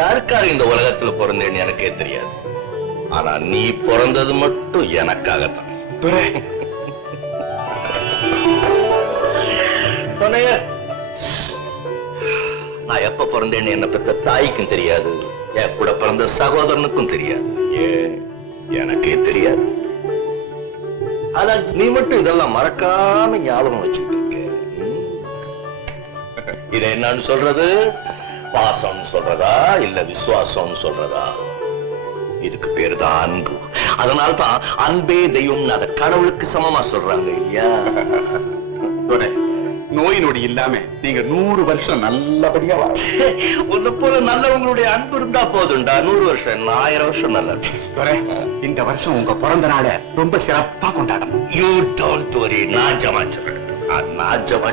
யாருக்காக இந்த உலகத்துல பிறந்தேன்னு எனக்கே தெரியாது. ஆனா நீ பிறந்தது மட்டும் எனக்காகத்தான். நான் எப்ப பிறந்தேன்னு என்ன பெற்ற தாய்க்கும் தெரியாது, என் கூட பிறந்த சகோதரனுக்கும் தெரியாது, எனக்கே தெரியாது. ஆனா நீ மட்டும் இதெல்லாம் மறக்காம ஞாபகம் வச்சுட்டு இருக்க. இதை என்னன்னு சொல்றது? பாசம் சொல்றதா இல்ல விசுவாசம் சொல்றதா? இதுக்கு பேரு தான் அன்பு. அதனால்தான் அன்பே தெய்வம் அத கடவுளுக்கு சமமா சொல்றாங்க இல்லையா? நோய் நொடி இல்லாம நீங்க 100 வருஷம் நல்லபடியா உன்ன போல நல்லவங்களுடைய அன்பு இருந்தா போதுண்டா. 100 வருஷம் 1000 வருஷம் நல்லா. இந்த வருஷம் உங்க பிறந்த நாளை ரொம்ப சிறப்பா கொண்டாடணும். You don't worry. நான் ஜமாச்சிடுறேன்.